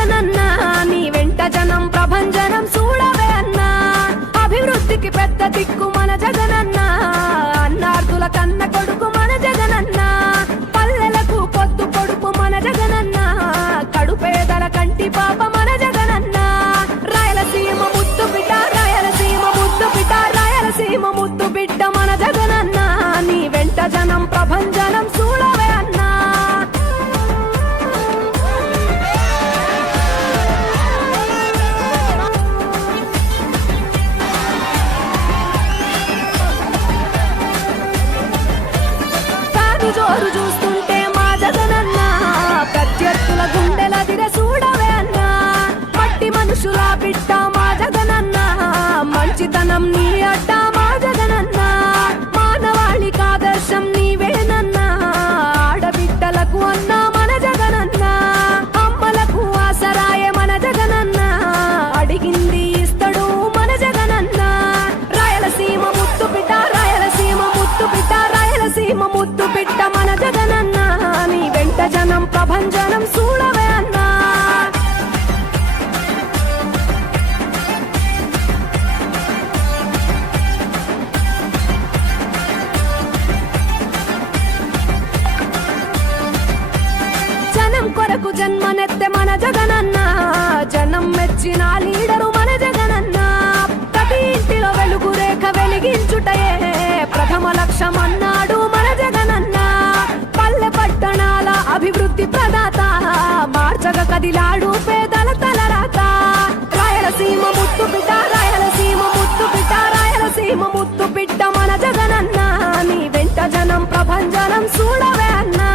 జగనన్నా నీ వెంట జనం ప్రభంజనం చూడవే అన్నా అభివృద్ధికి పెద్ద దిక్కు మన జగనన్నా అన్నార్థుల కన్న కొడుకు మన జగనన్నా పల్లెలకు పొద్దు పొడుపు మన జగనన్నా కడుపేదల కంటి పాప మన జగనన్నా రాయలసీమ ముద్దు బిడ్డ రాయలసీమ ముద్దు బిడ్డ రాయలసీమ ముద్దు బిడ్డ మన జగనన్నా నీ వెంట జనం ప్రభంజనం చూడవే అన్నా జోరు చూస్తుంటే మా జగనన్నా ప్రత్యర్థుల గుండెల దిర చూడవే అన్నా మట్టి మనుషుల బిడ్డ మా జగనన్నా మంచితనం నీ అడ్డ మా జగనన్నా మానవాళికి ఆదర్శం నీవేనన్నా ఆడబిడ్డలకు అన్నా మన జగనన్నా అమ్మలకు ఆసరాయ మన జగనన్నా అడిగింది ఇస్తడు మన జగనన్నా రాయలసీమ ముద్దు బిడ్డ రాయలసీమ ముద్దు బిడ్డ రాయలసీమ ముద్దు బిడ్డ మన జగనన్నా నీ వెంట జనం ప్రభంజనం చూడవే అన్నా జనం కొరకు జన్మనెత్తె మన జగనన్నా జనం మెచ్చిన లీడరు మన జగనన్నా ప్రతి ఇంటిలో వెలుగు రేఖ వెలిగించుటయే ప్రథమ లక్ష్యం అన్నాడు మన జగనన్నా పల్లె పట్టణాల అభివృద్ధి ప్రదాత మార్చగ కదిలాడు పేదల తలరాత రాయలసీమ ముద్దు బిడ్డ రాయలసీమ ముద్దు బిడ్డ రాయలసీమ ముద్దు బిడ్డ మన జగనన్నా నీ వెంట జనం ప్రభంజనం చూడవే అన్నా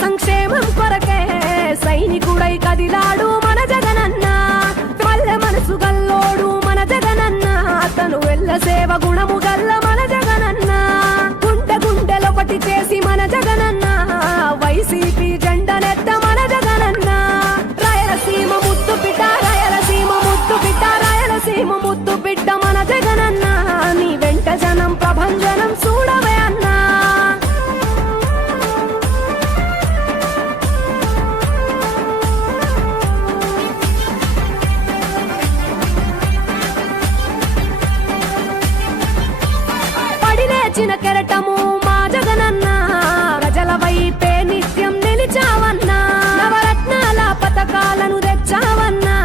సంక్షేమం కొరకే సైనికుడై కదిలాడు మన జగనన్నా పల్లె మనసు గల్లోడు మన జగనన్నా అతను వెళ్ళ సేవ గుణము గల్ల మన జగనన్నా గుండె గుండెలొకటి చేసి మన జగనన్నా వైసీపీ జెండనెత్త మన జగనన్నా రాయలసీమ ముద్దు బిడ్డ రాయలసీమ ముద్దు బిడ్డ రాయలసీమ ముద్దు బిడ్డ మన జగనన్నా నీ వెంట జనం ప్రభంజనం చూడవే అన్నా చిన్న కెరటము మా జగనన్నా ప్రజల వైపే నిత్యం నిలిచావన్నా నవరత్నాల పథకాలను తెచ్చావన్నా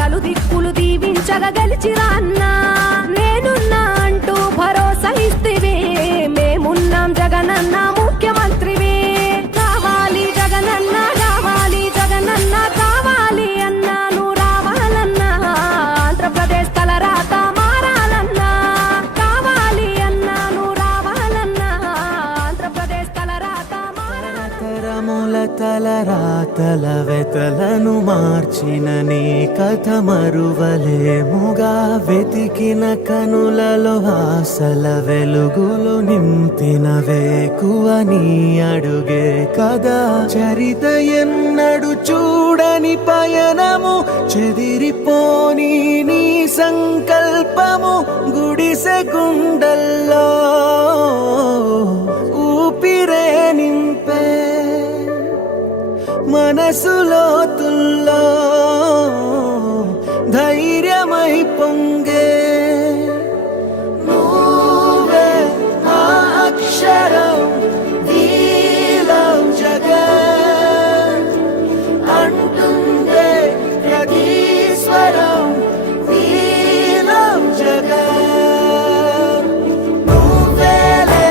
కలు దిక్కులు దీవించగా గెలిచిరా అన్నా నేనున్నా అంటూ భరోసా ఇస్తివి మేమున్నాం జగనన్నా ముఖ్యమంత్రివి కావాలి జగనన్నా కావాలి జగనన్నా కావాలి అన్నా నువ్వు రావాలన్నా ఆంధ్రప్రదేశ్ తలరాత మారాలన్నా కావాలి అన్నా తరముల తలరాతల వెతలను మార్చిన నీ కథ మరువలేముగా వెతికిన కనులలో ఆశల వెలుగులు నింపిన వేకువ నీ అడుగే కదా చరిత ఎన్నడు చూడని పయనము చెదిరిపోని నీ సంకల్పము గుడిసె గుండల్లో ఊపిరే నింపే మనసులో తుల్లో ధైర్యమై పొంగే నువ్వే ఆ అక్షరం వీలం జగన్ అంటుందే ప్రతి స్వరం వీలం జగన్ నువ్వేలే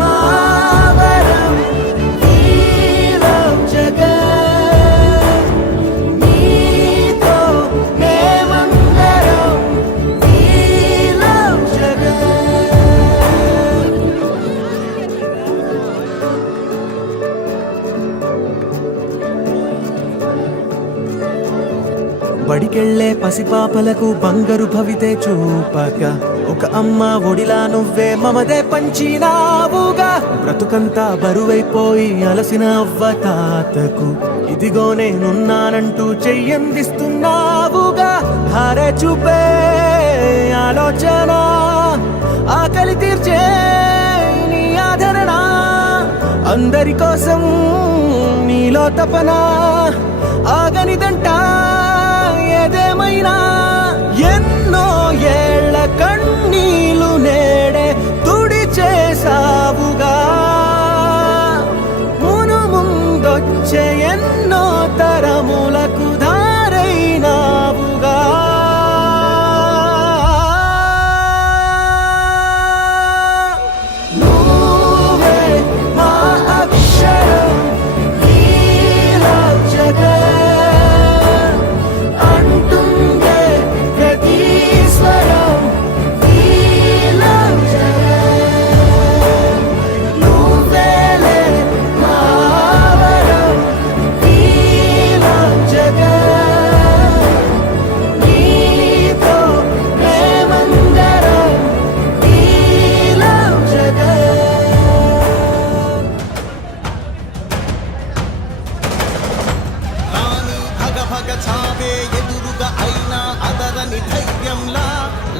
మావరం వీలం జగన్ నీతో మేమందరం వీలం జగన్ బడికెళ్లే పసిపాపలకు బంగారు భవితే చూపక ఒక అమ్మ ఒడిలా నువ్వే మమదే పంచినావుగా. బ్రతుకంతా బరువైపోయి అలసిన అవ్వ తాతకు ఇదిగో నేనున్నానంటూ చెయ్యందిస్తున్నావుగా. ధారే చూపే ఆలోచన, ఆకలి తీర్చే నీ ఆదరణ, అందరి కోసం నీలో తపన, ఆగనిదంట ఏదేమైనా. ఎన్నో ఏళ్ల కన్నీలు నేడే తుడి చేసావుగా. మును ముందొచ్చే ఎన్నో తరములకు ధారైనావుగా. నువ్వే మా అక్షరం, నీలో జగం అంటుందే ప్రతి స్వరం. నీలో జగం నువ్వేలే మా వరం. నీలో జగం నీతో మేమందరం. నీలో జగం. రాణి భగ భగ చావే ఎదురుగా అయినా అదరని ధైర్యంలా.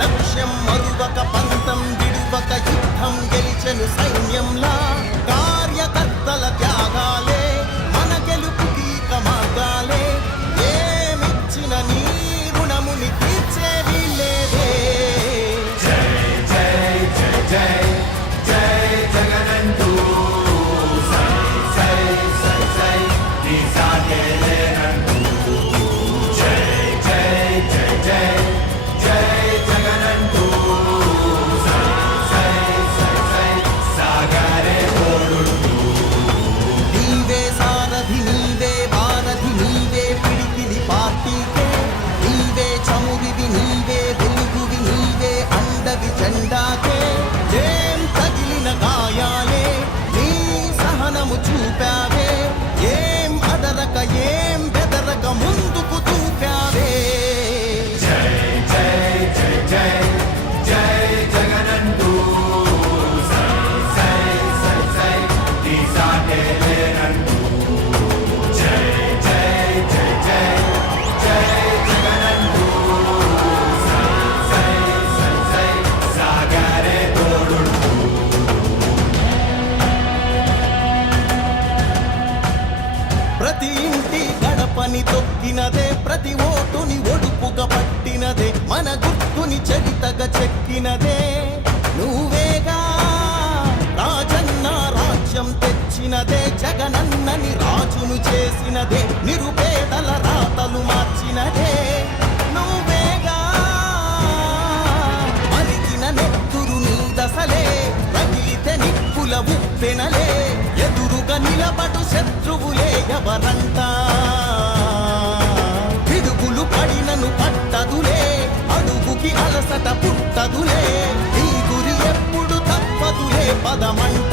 లక్ష్యం మరువక పంతం విడువక యుద్ధం గెలిచెను సైన్యంలా. కార్యకర్తల త్యాగాలే మన గెలుపుకి మార్గాలే. ఏమిచ్చిన నీ రుణముని తీర్చేవి లేవే. నీవే సారథి, నీవే వారధి, నీవే పిడికిలి పార్టీకే. నీవే చమురివి, నీవే వెలుగువి, నీవే అండవి జెండాకే. ఏం తగిలిన గాయాలే నీ సహనము చూపావే. ఏం అదరక ఏం బెదరక ముందుకు చూపావే. ప్రతి ఇంటి గడపని తొక్కినదే, ప్రతి ఓటుని ఒడుపుగా పట్టినదే, మన గుర్తుని చరితగా చెక్కినదే నువ్వేగా. రాజన్న రాజ్యం తెచ్చినదే, జగనన్నని రాజును చేసినదే, నిరుపేదల రాతలు మార్చినదే నువ్వేగా. మరిగిన నెత్తురు నీ దశలే, రగిలితే నిప్పుల ఉప్పెనలే. ఎదురుగా నిలబడు శత్రువులే ఎవరంట. పిడుగులు పడినను పట్టదులే, అడుగుకి అలసట పుట్టదులే. ఈ గురి ఎప్పుడు తప్పదులే పదమంట.